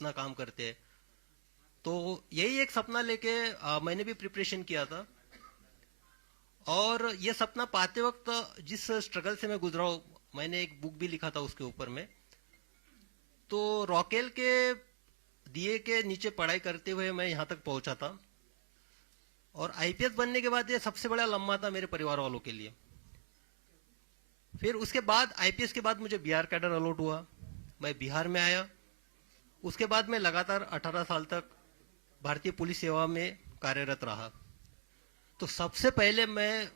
अपना काम करते हैं। तो यही एक सपना लेके मैंने भी प्रिपरेशन किया था। और ये सपना पाते वक्त जिस स्ट्रगल से मैं गुजरा हूं, मैंने एक बुक भी लिखा था उसके ऊपर में। तो रॉकेल के दिए के नीचे पढ़ाई करते हुए मैं यहाँ तक पहुंचा था। और आईपीएस बनने के बाद ये सबसे बड़ा लम्हा था मेरे परिवार वालों के लिए। फिर उसके बाद आईपीएस के बाद मुझे बिहार कैडर अलॉट हुआ, मैं बिहार में आया। उसके बाद मैं लगातार 18 साल तक भारतीय पुलिस सेवा में कार्यरत रहा। तो सबसे पहले मैं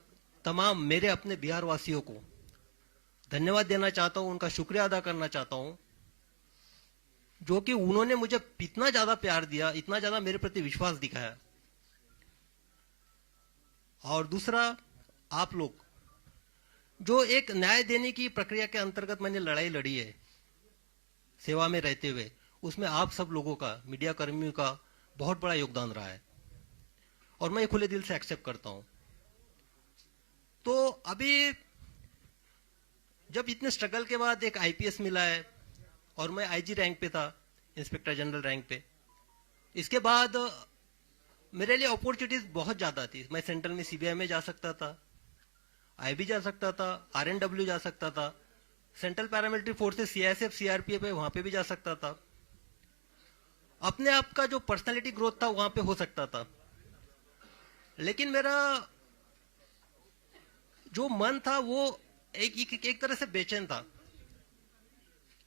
तमाम मेरे अपने बिहार वासियों को धन्यवाद देना चाहता हूं, उनका शुक्रिया अदा करना चाहता हूं, जो कि उन्होंने मुझे इतना ज्यादा प्यार दिया, इतना ज्यादा मेरे प्रति विश्वास दिखाया। और दूसरा, आप लोग जो एक न्याय देने की प्रक्रिया के अंतर्गत मैंने लड़ाई लड़ी है सेवा में रहते हुए, उसमें आप सब लोगों का, मीडिया कर्मियों का बहुत बड़ा योगदान रहा है और मैं खुले दिल से एक्सेप्ट करता हूं। तो अभी जब इतने स्ट्रगल के बाद एक आईपीएस मिला है और मैं आईजी रैंक पे था, इंस्पेक्टर जनरल रैंक पे, इसके बाद मेरे लिए अपॉर्चुनिटीज बहुत ज्यादा थी। मैं सेंट्रल में सीबीआई में जा सकता था, आईबी जा सकता था, आरएनडब्ल्यू जा सकता था, central paramilitary forces CISF CRPF है वहां पे भी जा सकता था। अपने आप का जो पर्सनालिटी ग्रोथ था वहां पे हो सकता था। लेकिन मेरा जो मन था वो एक तरह से बेचैन था,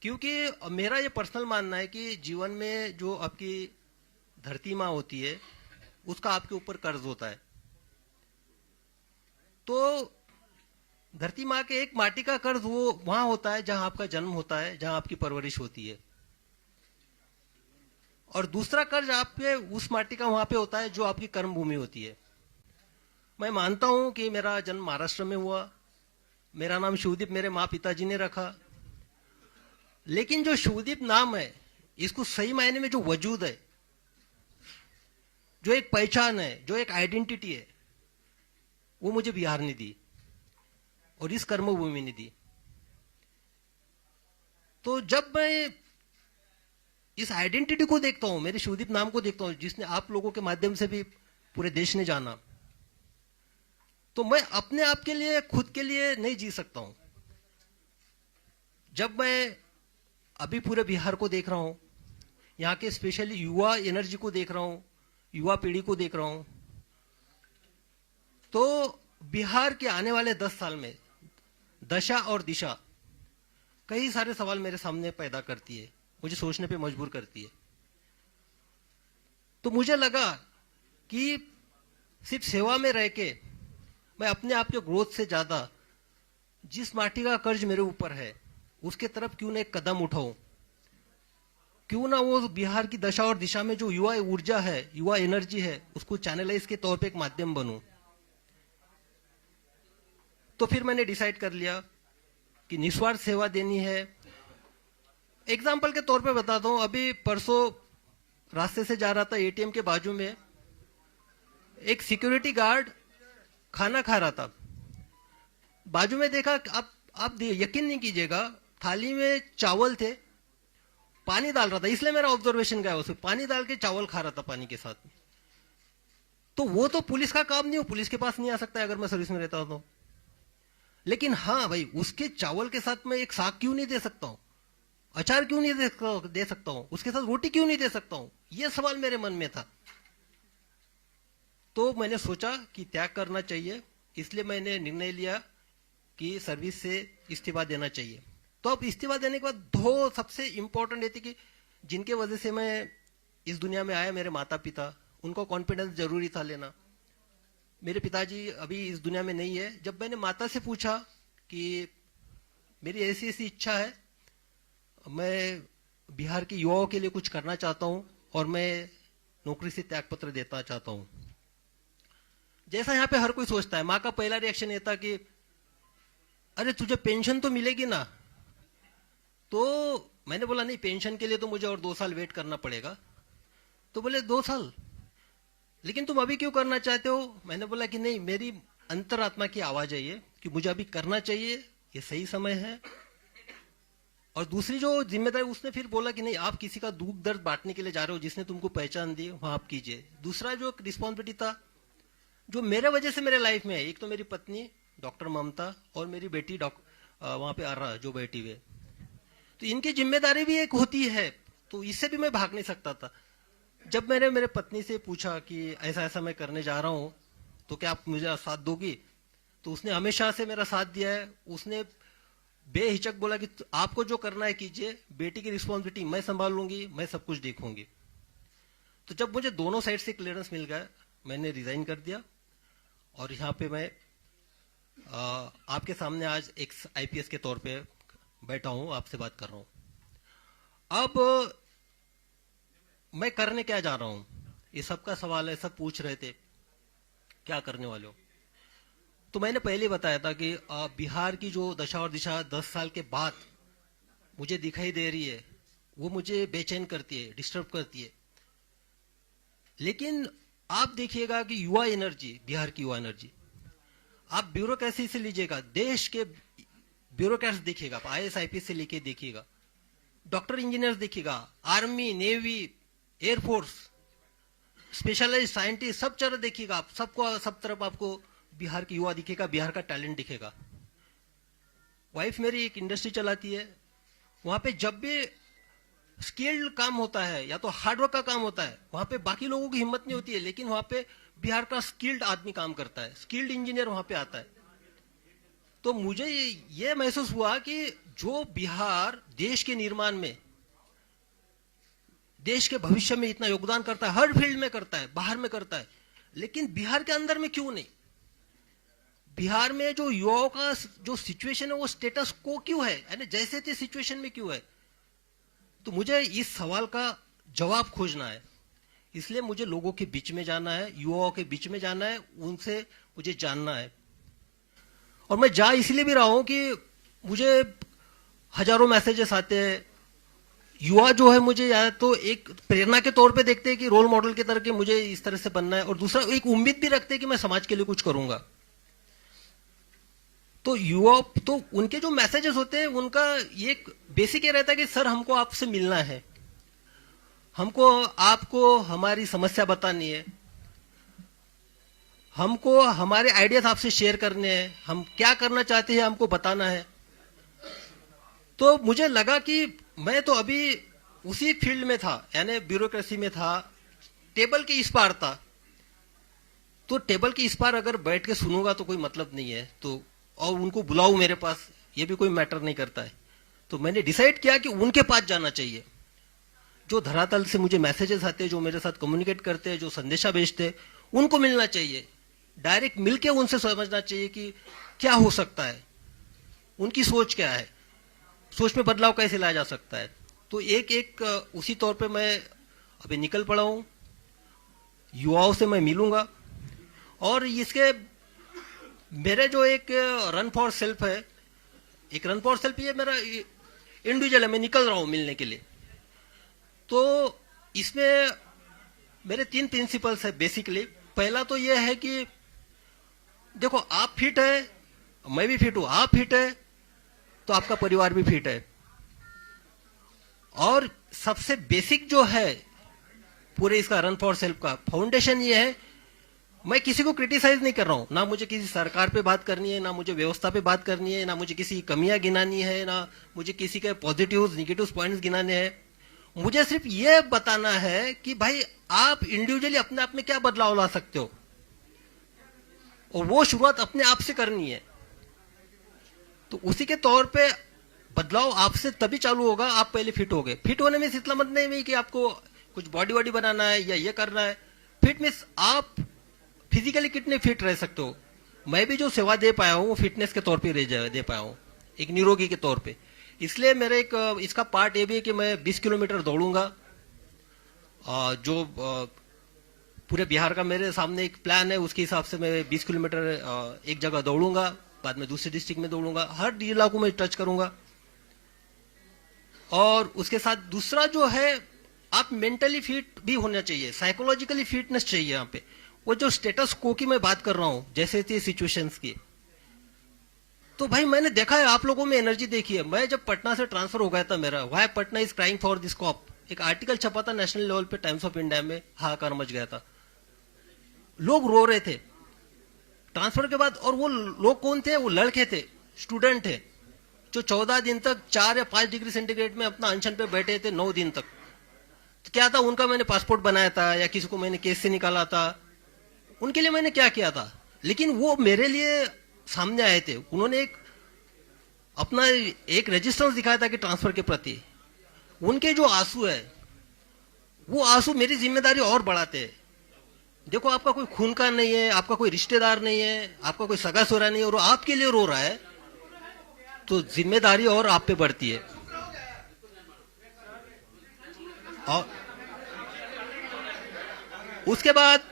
क्योंकि मेरा ये पर्सनल मानना है कि जीवन में जो आपकी धरती माँ होती है उसका आपके ऊपर कर्ज होता है। तो धरती माँ के एक माटी का कर्ज वो वहां होता है जहां आपका जन्म होता है, जहां आपकी परवरिश होती है। और दूसरा कर्ज आपके उस माटी का वहां पे होता है जो आपकी कर्म भूमि होती है। मैं मानता हूं कि मेरा जन्म महाराष्ट्र में हुआ, मेरा नाम शिवदीप मेरे माँ पिताजी ने रखा। लेकिन जो शिवदीप नाम है, इसको सही मायने में जो वजूद है, जो एक पहचान है, जो एक आइडेंटिटी है, वो मुझे बिहार ने दी और इस कर्मभूमि ने दी। तो जब मैं इस आइडेंटिटी को देखता हूं, मेरे शिवदीप नाम को देखता हूं, जिसने आप लोगों के माध्यम से भी पूरे देश ने जाना, तो मैं अपने आप के लिए, खुद के लिए नहीं जी सकता हूं। जब मैं अभी पूरे बिहार को देख रहा हूं, यहाँ के स्पेशली युवा एनर्जी को देख रहा हूं, युवा पीढ़ी को देख रहा हूं, तो बिहार के आने वाले 10 साल में दशा और दिशा कई सारे सवाल मेरे सामने पैदा करती है, मुझे सोचने पे मजबूर करती है। तो मुझे लगा कि सिर्फ सेवा में रह के मैं अपने आप के ग्रोथ से ज्यादा जिस माटी का कर्ज मेरे ऊपर है उसके तरफ क्यों ना एक कदम उठाऊं, क्यों ना वो बिहार की दशा और दिशा में जो युवा ऊर्जा है, युवा एनर्जी है, उसको चैनलाइज के तौर पे एक माध्यम बनूं। तो फिर मैंने डिसाइड कर लिया कि निस्वार्थ सेवा देनी है। एग्जाम्पल के तौर पे बताता हूं, अभी परसों रास्ते से जा रहा था, एटीएम के बाजू में एक सिक्योरिटी गार्ड खाना खा रहा था। बाजू में देखा, आप यकीन नहीं कीजिएगा, थाली में चावल थे, पानी डाल रहा था, इसलिए मेरा ऑब्जर्वेशन गया, उसमें पानी डाल के चावल खा रहा था पानी के साथ। तो वो तो पुलिस का काम नहीं हो, पुलिस के पास नहीं आ सकता है अगर मैं सर्विस में रहता तो। लेकिन हाँ भाई, उसके चावल के साथ मैं एक साग क्यों नहीं दे सकता हूं, अचार क्यों नहीं दे सकता हूं, उसके साथ रोटी क्यों नहीं दे सकता हूं, यह सवाल मेरे मन में था। तो मैंने सोचा कि त्याग करना चाहिए, इसलिए मैंने निर्णय लिया कि सर्विस से इस्तीफा देना चाहिए। तो अब इस्तीफा देने के बाद दो सबसे इंपॉर्टेंट ये थी कि जिनके वजह से मैं इस दुनिया में आया, मेरे माता पिता, उनको कॉन्फिडेंस जरूरी था लेना। मेरे पिताजी अभी इस दुनिया में नहीं है। जब मैंने माता से पूछा कि मेरी ऐसी ऐसी इच्छा है, मैं बिहार के युवाओं के लिए कुछ करना चाहता हूं और मैं नौकरी से त्यागपत्र देना चाहता हूं, जैसा यहाँ पे हर कोई सोचता है, माँ का पहला रिएक्शन ये था कि अरे तुझे पेंशन तो मिलेगी ना। तो मैंने बोला नहीं, पेंशन के लिए तो मुझे और 2 साल वेट करना पड़ेगा। तो बोले 2 साल, लेकिन तुम अभी क्यों करना चाहते हो? मैंने बोला कि नहीं, मेरी अंतरात्मा की आवाज है ये कि मुझे अभी करना चाहिए, ये सही समय है और दूसरी जो जिम्मेदारी, उसने फिर बोला कि नहीं, आप किसी का दुख दर्द बांटने के लिए जा रहे हो, जिसने तुमको पहचान दी वहां आप कीजिए। दूसरा जो रिस्पॉन्सिबिलिटी था जो मेरे वजह से मेरे लाइफ में है, एक तो मेरी पत्नी डॉक्टर ममता और मेरी बेटी वहां पे आरा जो बैठी हुई है, तो इनकी जिम्मेदारी भी एक होती है, तो इससे भी मैं भाग नहीं सकता था। जब मैंने मेरे पत्नी से पूछा कि ऐसा ऐसा मैं करने जा रहा हूं, तो क्या आप मुझे साथ दोगी, तो उसने हमेशा से मेरा साथ दिया है। उसने बेहिचक बोला कि आपको जो करना है कीजिए, बेटी की रिस्पॉन्सिबिलिटी मैं संभाल लूंगी, मैं सब कुछ देखूंगी। तो जब मुझे दोनों साइड से क्लियरेंस मिल गया, मैंने रिजाइन कर दिया और यहाँ पे मैं आपके सामने आज एक आईपीएस के तौर पे बैठा हूं, आपसे बात कर रहा हूं। अब मैं करने क्या जा रहा हूं, ये सबका सवाल है, सब पूछ रहे थे क्या करने वाले हो। तो मैंने पहले बताया था कि बिहार की जो दशा और दिशा 10 साल के बाद मुझे दिखाई दे रही है, वो मुझे बेचैन करती है, डिस्टर्ब करती है। लेकिन आप देखिएगा कि युवा एनर्जी, बिहार की युवा एनर्जी, आप ब्यूरोक्रेसी से लीजिएगा, देश के ब्यूरोक्रेट्स देखिएगा, आप आईएएस आईपीएस से लेके देखिएगा, डॉक्टर इंजीनियर्स देखिएगा, army navy air force specialised scientist, सब तरह देखिएगा आप, सबको सब तरफ आपको बिहार की युवा दिखेगा, बिहार का टैलेंट दिखेगा। वाइफ मेरी एक इंडस्ट्री चलाती है, वहां पे जब भी स्किल्ड काम होता है या तो हार्डवर्क का काम होता है, वहां पे बाकी लोगों की हिम्मत नहीं होती है, लेकिन वहां पे बिहार का स्किल्ड आदमी काम करता है, स्किल्ड इंजीनियर वहां पे आता है। तो मुझे ये महसूस हुआ कि जो बिहार देश के निर्माण में, देश के भविष्य में इतना योगदान करता है, हर फील्ड में करता है, बाहर में करता है, लेकिन बिहार के अंदर में क्यों नहीं? बिहार में जो युवाओं का जो सिचुएशन है वो स्टेटस को क्यों है, यानी जैसे थे सिचुएशन में क्यों है? तो मुझे इस सवाल का जवाब खोजना है, इसलिए मुझे लोगों के बीच में जाना है, युवाओं के बीच में जाना है, उनसे मुझे जानना है। और मैं जा इसलिए भी रहा हूं कि मुझे हजारों मैसेजेस आते हैं, युवा जो है मुझे या तो एक प्रेरणा के तौर पे देखते हैं कि रोल मॉडल की तरह कि मुझे इस तरह से बनना है, और दूसरा एक उम्मीद भी रखते हैं कि मैं समाज के लिए कुछ करूंगा। तो युवा, तो उनके जो मैसेजेस होते हैं उनका एक बेसिक ये रहता है कि सर हमको आपसे मिलना है, हमको आपको हमारी समस्या बतानी है, हमको हमारे आइडियाज आपसे शेयर करने हैं, हम क्या करना चाहते हैं हमको बताना है। तो मुझे लगा कि मैं तो अभी उसी फील्ड में था, यानी ब्यूरोक्रेसी में था, टेबल के इस पार था। तो टेबल के इस पार अगर बैठ के सुनूंगा तो कोई मतलब नहीं है, तो और उनको बुलाऊं मेरे पास, ये भी कोई मैटर नहीं करता है। तो मैंने डिसाइड किया कि उनके पास जाना चाहिए, जो धरातल से मुझे मैसेजेस आते हैं, जो मेरे साथ कम्युनिकेट करते हैं, जो संदेशा भेजते हैं, उनको मिलना चाहिए, डायरेक्ट मिलके उनसे समझना चाहिए कि क्या हो सकता है, उनकी सोच क्या है, सोच में बदलाव कैसे लाया जा सकता है। तो एक एक उसी तौर पे मैं अभी निकल पड़ा हूं, युवाओं से मैं मिलूंगा। और इसके मेरे जो एक रन फॉर सेल्फ है, एक रन फॉर सेल्फ ये मेरा इंडिविजुअल है, मैं निकल रहा हूं मिलने के लिए। तो इसमें मेरे 3 प्रिंसिपल्स है बेसिकली। पहला तो ये है कि देखो, आप फिट है, मैं भी फिट हूं, आप फिट है तो आपका परिवार भी फिट है। और सबसे बेसिक जो है पूरे इसका रन फॉर सेल्फ का फाउंडेशन ये है, मैं किसी को क्रिटिसाइज नहीं कर रहा हूं, ना मुझे किसी सरकार पे बात करनी है, ना मुझे व्यवस्था पे बात करनी है, ना मुझे किसी कमियां गिनानी है, ना मुझे किसी के पॉजिटिव निगेटिव पॉइंट्स गिनाने हैं। मुझे सिर्फ ये बताना है कि भाई आप इंडिविजुअली अपने आप में क्या बदलाव ला सकते हो, और वो शुरुआत अपने आप से करनी है। तो उसी के तौर पे बदलाव आपसे तभी चालू होगा, आप पहले फिट हो गए। फिट होने में इतना मतलब नहीं कि आपको कुछ बॉडी वॉडी बनाना है या ये करना है। फिट मीन्स आप फिजिकली कितने फिट रह सकते हो। मैं भी जो सेवा दे पाया हूं वो फिटनेस के तौर पे दे पाया हूं, एक निरोगी के तौर पे। इसलिए मेरे एक इसका पार्ट ये भी है कि मैं 20 किलोमीटर दौड़ूंगा, जो पूरे बिहार का मेरे सामने एक प्लान है, उसके हिसाब से मैं 20 किलोमीटर एक जगह दौड़ूंगा, बाद में दूसरे डिस्ट्रिक्ट में दौड़ूंगा, हर जिला को मैं टच करूंगा। और उसके साथ दूसरा जो है, आप मेंटली फिट भी होना चाहिए, साइकोलॉजिकली फिटनेस चाहिए। यहाँ पे वो जो स्टेटस को की मैं बात कर रहा हूं, जैसे थी सिचुएशंस की, तो भाई मैंने देखा है, आप लोगों में एनर्जी देखी है। मैं जब पटना से ट्रांसफर हो गया था मेरा, why Patna is crying for this cop, एक आर्टिकल छपा था नेशनल लेवल पे टाइम्स ऑफ इंडिया में, हाहाकार मच गया था, लोग रो रहे थे ट्रांसफर के बाद। और वो लोग कौन थे? वो लड़के थे, स्टूडेंट थे, जो 14 दिन तक 4 या 5 डिग्री सेंटीग्रेड में अपना अनशन पे बैठे थे 9 दिन तक। तो क्या था, उनका मैंने पासपोर्ट बनाया था या किसी को मैंने केस से निकाला था, उनके लिए मैंने क्या किया था? लेकिन वो मेरे लिए सामने आए थे, उन्होंने एक अपना एक रेजिस्टेंस दिखाया था कि ट्रांसफर के प्रति। उनके जो आंसू है, वो आंसू मेरी जिम्मेदारी और बढ़ाते हैं। देखो, आपका कोई खून का नहीं है, आपका कोई रिश्तेदार नहीं है, आपका कोई सगा सोरा नहीं है, और वो आपके लिए रो रहा है, तो जिम्मेदारी और आप पे बढ़ती है। और उसके बाद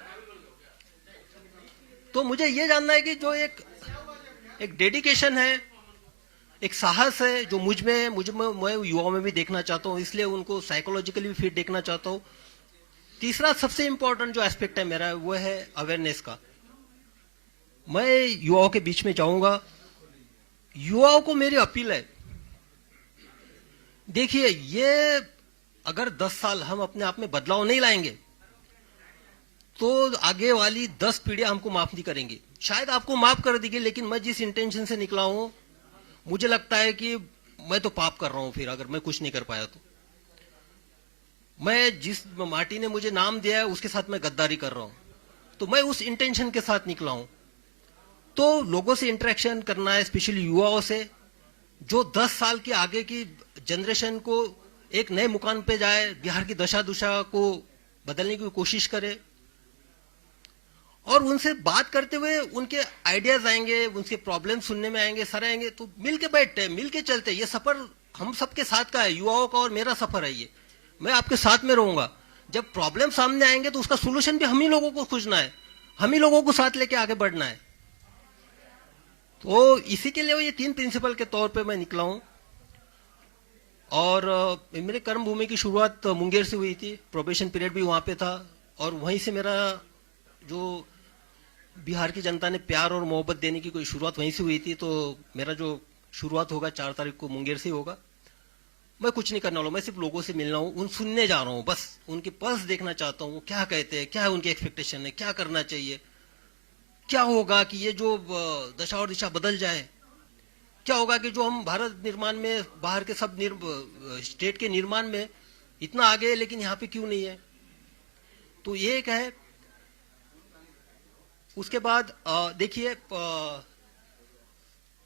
तो मुझे ये जानना है कि जो एक डेडिकेशन है, एक साहस है, जो मुझ में मैं युवाओं में भी देखना चाहता हूँ, इसलिए उनको साइकोलॉजिकली भी फिट देखना चाहता हूँ। तीसरा सबसे इंपॉर्टेंट जो एस्पेक्ट है मेरा, वो है अवेयरनेस का। मैं युवाओं के बीच में जाऊंगा, युवाओं को मेरी अपील है, देखिए, ये अगर 10 साल हम अपने आप में बदलाव नहीं लाएंगे तो आगे वाली 10 पीढ़ियां हमको माफ नहीं करेंगी। शायद आपको माफ कर देगी, लेकिन मैं जिस इंटेंशन से निकला हूं, मुझे लगता है कि मैं तो पाप कर रहा हूं फिर, अगर मैं कुछ नहीं कर पाया तो। मैं जिस माटी ने मुझे नाम दिया है उसके साथ मैं गद्दारी कर रहा हूं, तो मैं उस इंटेंशन के साथ निकला हूं। तो लोगों से इंटरेक्शन करना है, स्पेशली युवाओं से, जो 10 साल के आगे की जनरेशन को एक नए मुकाम पे जाए, बिहार की दशा दुशा को बदलने की कोशिश करे, और उनसे बात करते हुए उनके आइडियाज आएंगे, उनके प्रॉब्लम सुनने में आएंगे, सारे आएंगे, तो मिलके बैठते हैं, मिलके चलते हैं। ये सफर हम सबके साथ का है, युवाओं का और मेरा सफर है ये। मैं आपके साथ में रहूंगा। जब प्रॉब्लम सामने आएंगे तो उसका सोल्यूशन भी हम ही लोगों को खोजना है, हम ही लोगों को साथ लेके आगे बढ़ना है। तो इसी के लिए ये 3 प्रिंसिपल के तौर पे मैं निकला हूं। और मेरे कर्म भूमि की शुरुआत मुंगेर से हुई थी, प्रोबेशन पीरियड भी वहां पे था, और वहीं से मेरा जो बिहार की जनता ने प्यार और मोहब्बत देने की कोई शुरुआत वहीं से हुई थी। तो मेरा जो शुरुआत होगा 4 तारीख को मुंगेर से होगा। मैं कुछ नहीं करने वाला हूं, मैं सिर्फ लोगों से मिलना हूं, उन सुनने जा रहा हूं, बस उनके पल्स देखना चाहता हूं, क्या कहते हैं, क्या है उनकी एक्सपेक्टेशन है, क्या करना चाहिए, क्या होगा कि ये जो दशा और दिशा बदल जाए, क्या होगा कि जो हम भारत निर्माण में, बाहर के सब स्टेट के निर्माण में इतना आगे है, लेकिन यहाँ पे क्यों नहीं है। तो ये एक है। उसके बाद देखिए,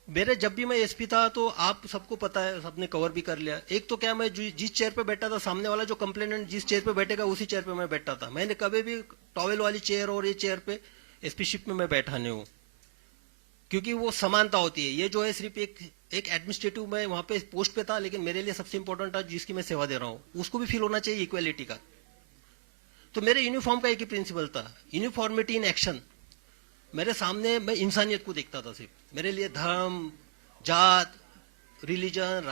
मेरे जब भी मैं एसपी था, तो आप सबको पता है, सबने कवर भी कर लिया। एक तो क्या, मैं जिस चेयर पे बैठा था, सामने वाला जो कंप्लेनेंट जिस चेयर पे बैठेगा उसी चेयर पे मैं बैठता था। मैंने कभी भी टॉवेल वाली चेयर और ये चेयर पे एसपीशिप में मैं बैठा नहीं हूं, क्योंकि वो समानता होती है। ये जो है सिर्फ एक एडमिनिस्ट्रेटिव में वहां पे पोस्ट पे था, लेकिन मेरे लिए सबसे इंपॉर्टेंट था जिसकी मैं सेवा दे रहा हूं, उसको भी फील होना चाहिए इक्वेलिटी का। तो मेरे यूनिफॉर्म का एक ही प्रिंसिपल था, यूनिफॉर्मिटी इन एक्शन। मेरे सामने मैं इंसानियत को देखता था सिर्फ, मेरे लिए धर्म, जात, रिलीजन,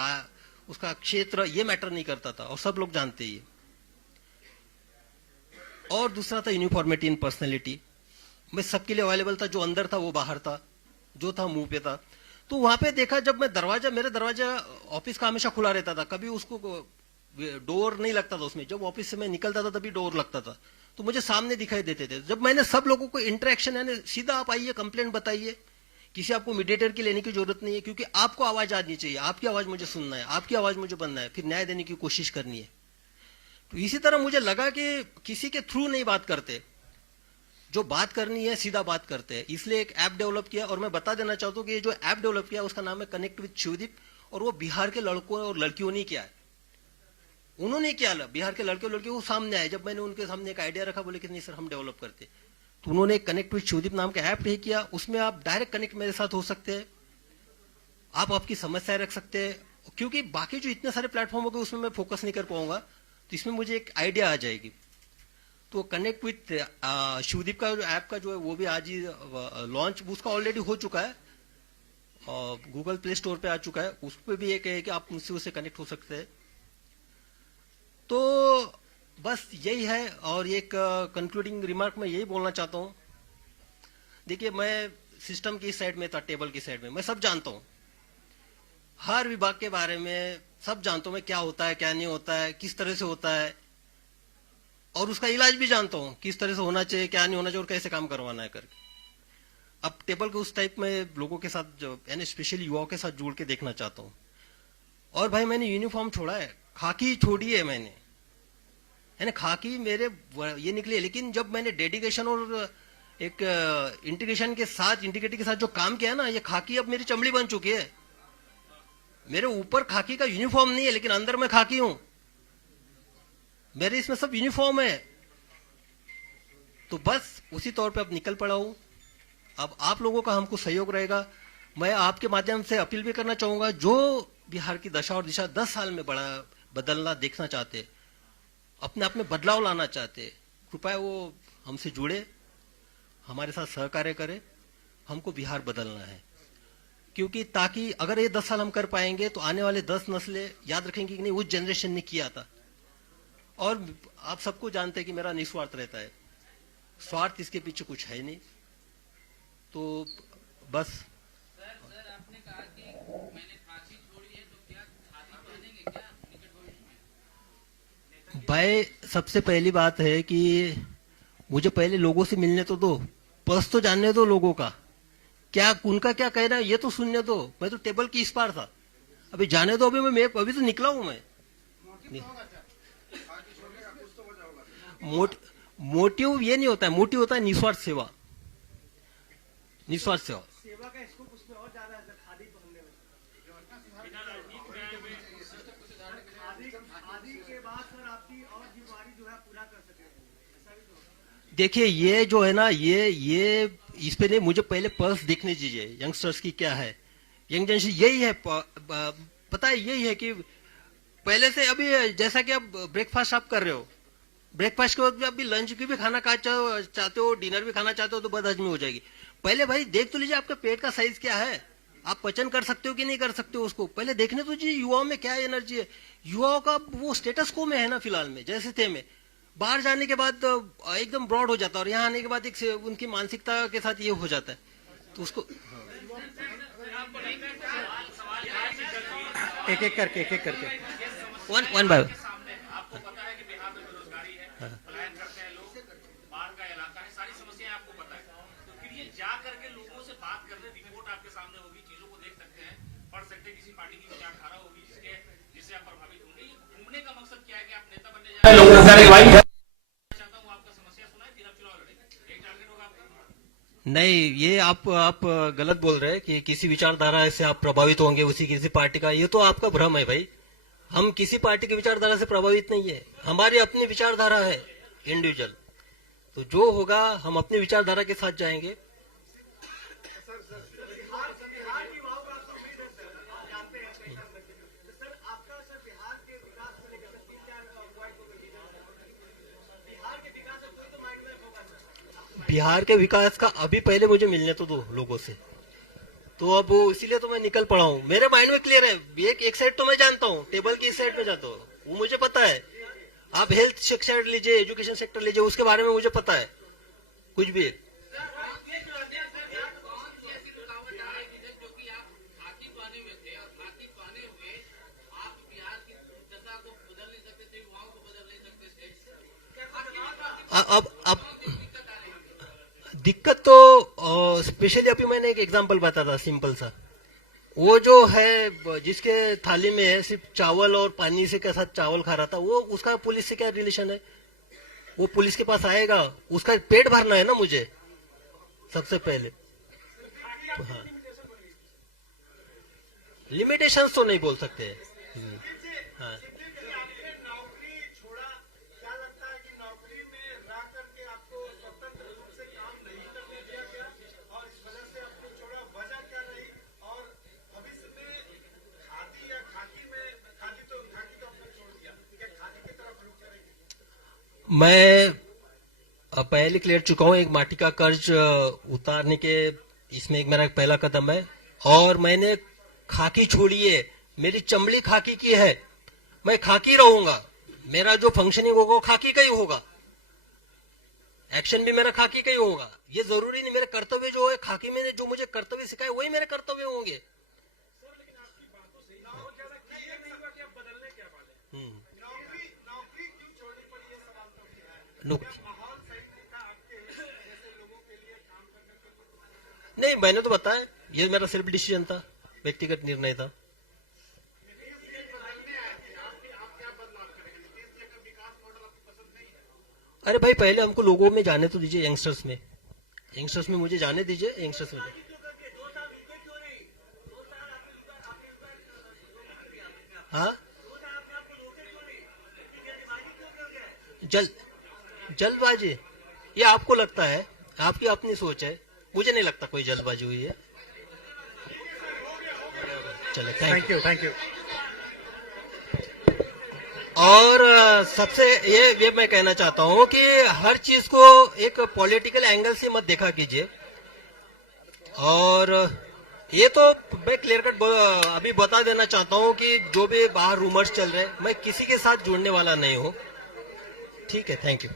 उसका क्षेत्र ये मैटर नहीं करता था, और सब लोग जानते ही। और दूसरा था यूनिफॉर्मिटी इन पर्सनैलिटी। मैं सबके लिए अवेलेबल था, जो अंदर था वो बाहर था, जो था मुंह पे था। तो वहां पे देखा, जब मैं मेरे दरवाजा ऑफिस का हमेशा खुला रहता था, कभी उसको डोर नहीं लगता था उसमें। जब ऑफिस से मैं निकलता था तभी डोर लगता था, तो मुझे सामने दिखाई देते थे। जब मैंने सब लोगों को इंटरेक्शन है, सीधा आप आइए, कंप्लेंट बताइए, किसी आपको मीडिएटर की लेने की जरूरत नहीं है, क्योंकि आपको आवाज आनी चाहिए, आपकी आवाज मुझे सुनना है, आपकी आवाज मुझे बनना है, फिर न्याय देने की कोशिश करनी है। तो इसी तरह मुझे लगा कि किसी के थ्रू नहीं बात करते, जो बात करनी है सीधा बात करते हैं। इसलिए एक ऐप डेवलप किया, और मैं बता देना चाहता हूँ कि ये जो ऐप डेवलप किया उसका नाम है कनेक्ट विद शिवदीप, और वो बिहार के लड़कों और लड़कियों ने किया है। उन्होंने किया, बिहार के लड़के और लड़कियों को सामने आए। जब मैंने उनके सामने एक आइडिया रखा, बोले कि नहीं सर हम डेवलप करते, तो उन्होंने एक कनेक्ट विद शिवदीप नाम का ऐप नहीं किया। उसमें आप डायरेक्ट कनेक्ट मेरे साथ हो सकते हैं, आप आपकी समस्याएं रख सकते हैं, क्योंकि बाकी जो इतने सारे प्लेटफॉर्म हो गए उसमें मैं फोकस नहीं कर पाऊंगा, तो इसमें मुझे एक आइडिया आ जाएगी। तो कनेक्ट विथ शिवदीप का जो ऐप का जो है वो भी आज ही लॉन्च, उसका ऑलरेडी हो चुका है, गूगल प्ले स्टोर पे आ चुका है। उस पर भी एक है कि आप मुझसे उससे कनेक्ट हो सकते हैं। तो बस यही है। और एक कंक्लूडिंग रिमार्क मैं यही बोलना चाहता हूं, देखिए, मैं सिस्टम की साइड में था, टेबल की साइड में, मैं सब जानता हूं, हर विभाग के बारे में सब जानता हूं मैं, क्या होता है क्या नहीं होता है, किस तरह से होता है, और उसका इलाज भी जानता हूं किस तरह से होना चाहिए, क्या नहीं होना चाहिए, और कैसे काम करवाना है करके। अब टेबल को उस टाइप में लोगों के साथ जो यानी स्पेशली युवाओं के साथ जोड़ के देखना चाहता हूँ। और भाई मैंने यूनिफॉर्म छोड़ा है, खाकी छोड़ी है मैंने, यानी खाकी मेरे ये निकली है, लेकिन जब मैंने डेडिकेशन और एक इंटीग्रेशन के साथ इंटीग्रिटी के साथ जो काम किया ना, ये खाकी अब मेरी चमड़ी बन चुकी है। मेरे ऊपर खाकी का यूनिफॉर्म नहीं है, लेकिन अंदर मैं खाकी हूं, मेरे इसमें सब यूनिफॉर्म है। तो बस उसी तौर पे अब निकल पड़ा हूं। अब आप लोगों का हमको सहयोग रहेगा। मैं आपके माध्यम से अपील भी करना चाहूंगा, जो बिहार की दशा और दिशा 10 साल में बड़ा बदलना देखना चाहते, अपने आप में बदलाव लाना चाहते, कृपया वो हमसे जुड़े, हमारे साथ सहकार्य करे। हमको बिहार बदलना है, क्योंकि ताकि अगर ये 10 साल हम कर पाएंगे तो आने वाले 10 नस्लें याद रखेंगे कि नहीं उस जनरेशन ने किया था। और आप सबको जानते हैं कि मेरा निस्वार्थ रहता है, स्वार्थ इसके पीछे कुछ है नहीं। तो बस सर आपने कहा कि मैंने फांसी छोड़ी है, तो क्या खादी पहनेंगे क्या निकट भविष्य में? भाई सबसे पहली बात है कि मुझे पहले लोगों से मिलने तो दो, पर्स तो जानने दो लोगों का, क्या उनका क्या कहना है ये तो सुनने दो। मैं तो टेबल की इस पार था, अभी जाने दो, मैं अभी तो निकला हूं मैं। मोटिव ये नहीं होता है, मोटिव होता है निस्वार्थ सेवा, निस्वार्थ सेवा। सेवा का स्कोप उसमें और ज्यादा है सर, खादी पहनने में। खादी के बाद सर आपकी और जिम्मेवारी जो है पूरा कर सके, ऐसा भी तो। देखिए ये जो है ना, ये इस पे नहीं, मुझे पहले पल्स देखने दीजिए यंगस्टर्स की क्या है। यंग जनरेशन यही है, पता है यही है कि पहले से अभी जैसा कि अब ब्रेकफास्ट आप कर रहे हो, ब्रेकफास्ट के वक्त भी अभी लंच की भी खाना चाहते हो, डिनर भी खाना चाहते हो, तो बदहजमी हो जाएगी। पहले भाई देख तो लीजिए आपके पेट का साइज क्या है, आप पचन कर सकते हो कि नहीं कर सकते हो, उसको पहले देखने तो जी युवाओं में क्या एनर्जी है। युवाओं का वो स्टेटस को में है ना फिलहाल में, जैसे थे में बाहर जाने के बाद एकदम ब्रॉड हो जाता है, और यहाँ आने के बाद एक उनकी मानसिकता के साथ ये हो जाता है, तो उसको एक एक करके वन बाय आपको पता है कि बिहार में बेरोजगारी है, पलायन करते हैं लोग, बाढ़ का इलाका है, सारी समस्याएं आपको पता है। तो फिर ये जा करके लोगों से बात करने, रिपोर्ट आपके सामने होगी, चीजों को देख सकते हैं, पढ़ सकते हैं, किसी पार्टी की विचारधारा होगी जिससे आप प्रभावित होंगे। घूमने का मकसद क्या है कि आप नेता बनने जा रहे हैं? चाहता हूँ आपका समस्या सुनाए, फिर आप चुनाव लड़ेंगे, एक टारगेट होगा आपका। नहीं, ये आप गलत बोल रहे हैं कि किसी विचारधारा से आप प्रभावित होंगे, उसी किसी पार्टी का, ये तो आपका भ्रम है भाई। हम किसी पार्टी की विचारधारा से प्रभावित नहीं है, हमारी अपनी विचारधारा है इंडिविजुअल। तो जो होगा हम अपनी विचारधारा के साथ जाएंगे। बिहार के विकास का अभी पहले मुझे मिलने तो दो लोगों से, तो अब इसीलिए तो मैं निकल पड़ा हूँ। मेरे माइंड में क्लियर है, एक साइड तो मैं जानता हूँ, टेबल की इस साइड में जानता हूँ, वो मुझे पता है। आप हेल्थ सेक्टर लीजिए, एजुकेशन सेक्टर लीजिए, उसके बारे में मुझे पता है कुछ भी। अब दिक्कत तो स्पेशली अभी मैंने एक एग्जांपल बताया था सिंपल सा, वो जो है जिसके थाली में है सिर्फ चावल और पानी से के साथ चावल खा रहा था, वो उसका पुलिस से क्या रिलेशन है? वो पुलिस के पास आएगा, उसका पेट भरना है ना मुझे सबसे पहले। हाँ, लिमिटेशंस तो नहीं बोल सकते। हाँ, मैं पहले क्लियर चुका हूं, एक माटी का कर्ज उतारने के, इसमें एक मेरा पहला कदम है। और मैंने खाकी छोड़ी है, मेरी चमड़ी खाकी की है, मैं खाकी रहूंगा, मेरा जो फंक्शनिंग होगा वो खाकी का ही होगा, एक्शन भी मेरा खाकी का ही होगा। ये जरूरी नहीं, मेरे कर्तव्य जो है खाकी में जो मुझे कर्तव्य सिखाए वही मेरे कर्तव्य होंगे। नहीं, मैंने तो बताया, ये मेरा सेल्फ डिसीजन था, व्यक्तिगत निर्णय था। अरे भाई, पहले हमको लोगों में जाने तो दीजिए, यंगस्टर्स में मुझे जाने दीजिए, यंगस्टर्स में। हाँ, जल जल्दबाजी, ये आपको लगता है, आपकी अपनी सोच है, मुझे नहीं लगता कोई जल्दबाजी हुई है। चलो, थैंक यू। Thank you. और सबसे ये मैं कहना चाहता हूं कि हर चीज को एक पॉलिटिकल एंगल से मत देखा कीजिए। और ये तो मैं क्लियर कट अभी बता देना चाहता हूं कि जो भी बाहर रूमर्स चल रहे हैं, मैं किसी के साथ जुड़ने वाला नहीं हूं। ठीक है, थैंक यू।